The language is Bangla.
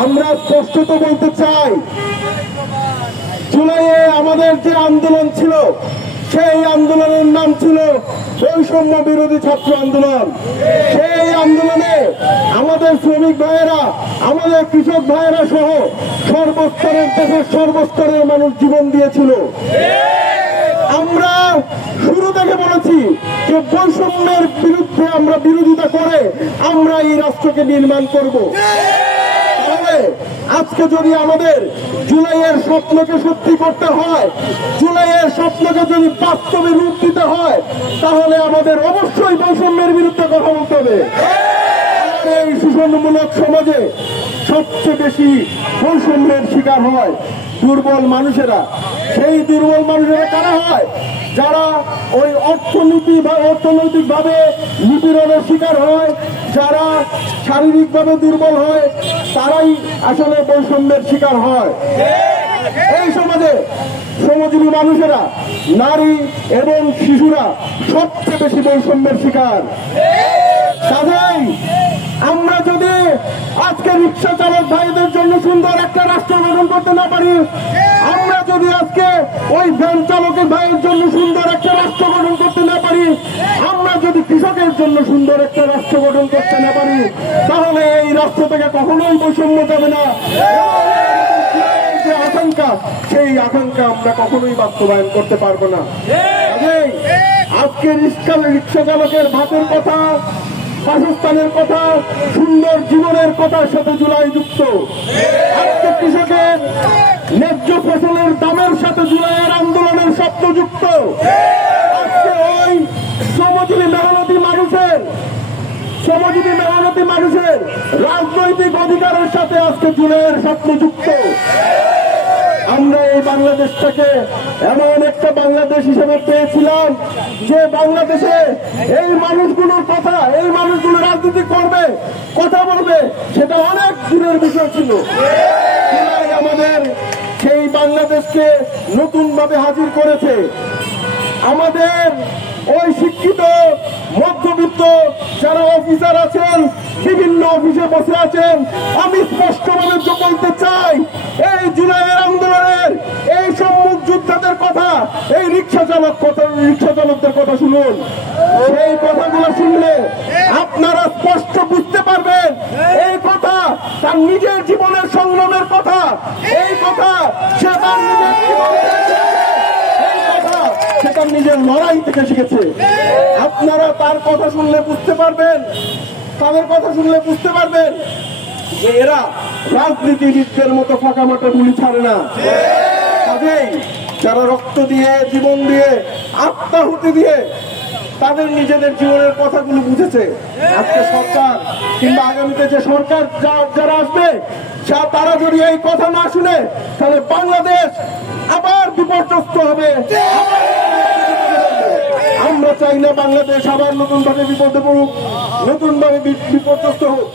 আমরা স্পষ্টত বলতে চাই, জুলাইয়ে আমাদের যে আন্দোলন ছিল সেই আন্দোলনের নাম ছিল বৈষম্য বিরোধী ছাত্র আন্দোলন। সেই আন্দোলনে আমাদের শ্রমিক ভাইয়েরা, আমাদের কৃষক ভাইয়েরা সহ সর্বস্তরের, দেশের সর্বস্তরের মানুষ জীবন দিয়েছিল। আমরা শুরু থেকে বলেছি যে বৈষম্যের বিরুদ্ধে আমরা বিরোধিতা করে আমরা এই রাষ্ট্রকে নির্মাণ করব। তাহলে আজকে যদি আমাদের জুলাইয়ের স্বপ্নকে সত্যি করতে হয়, জুলাইয়ের স্বপ্নকে যদি বাস্তবে রূপ দিতে হয়, তাহলে আমাদের অবশ্যই বৈষম্যের বিরুদ্ধে কথা বলতে হবে। আর এই শোষণমূলক সমাজে সবচেয়ে বেশি বৈষম্যের শিকার হয় দুর্বল মানুষেরা। সেই দুর্বল মানুষেরা কারা হয়? যারা ওই অর্থনৈতিকভাবে নিপীড়নের শিকার হয়, যারা শারীরিকভাবে দুর্বল হয়, তারাই আসলে বৈষম্যের শিকার হয়। এই সমাজে শ্রমজীবী মানুষেরা, নারী এবং শিশুরা সবচেয়ে বেশি বৈষম্যের শিকার। কাজেই আমরা যদি আজকে রিক্সা চালক ভাইদের জন্য সুন্দর একটা রাষ্ট্র গঠন করতে না পারি, আমরা যদি আজকে ওই ভ্যান চালকের ভাইয়ের জন্য সুন্দর একটা রাষ্ট্র গঠন করতে না পারি, আমরা যদি কৃষকের জন্য সুন্দর একটা রাষ্ট্র গঠন করতে না পারি, তাহলে এই রাষ্ট্র থেকে কখনোই বৈষম্য যাবে না। যে আকাঙ্ক্ষা, সেই আকাঙ্ক্ষা আমরা কখনোই বাস্তবায়ন করতে পারবো না। আজকে রিক্সা চালকের ভাতের কথা, বাসস্থানের কথা, সুন্দর জীবনের কথার সাথে জুলাই যুক্ত। আজকে কৃষকের ন্যায্য ফসলের দামের সাথে জুলাইয়ের আন্দোলনের স্বপ্ন যুক্ত। আজকে ওই শ্রমজীবী মেহনতি মানুষের রাজনৈতিক অধিকারের সাথে আজকে জুলাইয়ের স্বপ্ন যুক্ত। আমরা এই বাংলাদেশটাকে এমন একটা বাংলাদেশ হিসেবে পেয়েছিলাম যে বাংলাদেশে এই মানুষগুলোর কথা, এই মানুষগুলো রাজনীতি করবে, কথা বলবে, সেটা অনেক দূরের বিষয় ছিল। আমাদের সেই বাংলাদেশকে নতুন ভাবে হাজির করেছে। আমাদের ওই শিক্ষিত মধ্যবিত্ত যারা অফিসার আছেন, বিভিন্ন অফিসে বসে আছেন, আমি স্পষ্টভাবে বলতে চাই, এই জুলাইয়ের আন্দোলনের এই সম্মুখ যোদ্ধাদের কথা, এই রিক্সা চালকদের কথা শুনুন। এই কথাগুলো শুনলে আপনারা স্পষ্ট বুঝতে পারবেন এই কথা তার নিজের জীবনের সংগ্রামের কথা। এই কথা সে তার নিজের সেটা নিজের লড়াই থেকে শিখেছে। আপনারা তার কথা শুনলে বুঝতে পারবেন, তাদের কথা শুনলে বুঝতে পারবেন যে এরা রাজনীতিবিদদের মতো ফাঁকা মাঠে গুলি ছাড়ে না। কাজেই যারা রক্ত দিয়ে, জীবন দিয়ে, আত্মাহুতি দিয়ে তাদের নিজেদের জীবনের কথাগুলো বুঝেছে, আজকে সরকার কিংবা আগামীতে যে সরকার যারা আসবে, তারা যদি এই কথা না শুনে, তাহলে বাংলাদেশ আবার বিপর্যস্ত হবে। আমরা চাই না বাংলাদেশ আবার নতুন ভাবে বিপদে পড়ুক, নতুন ভাবে বিপর্যস্ত হোক।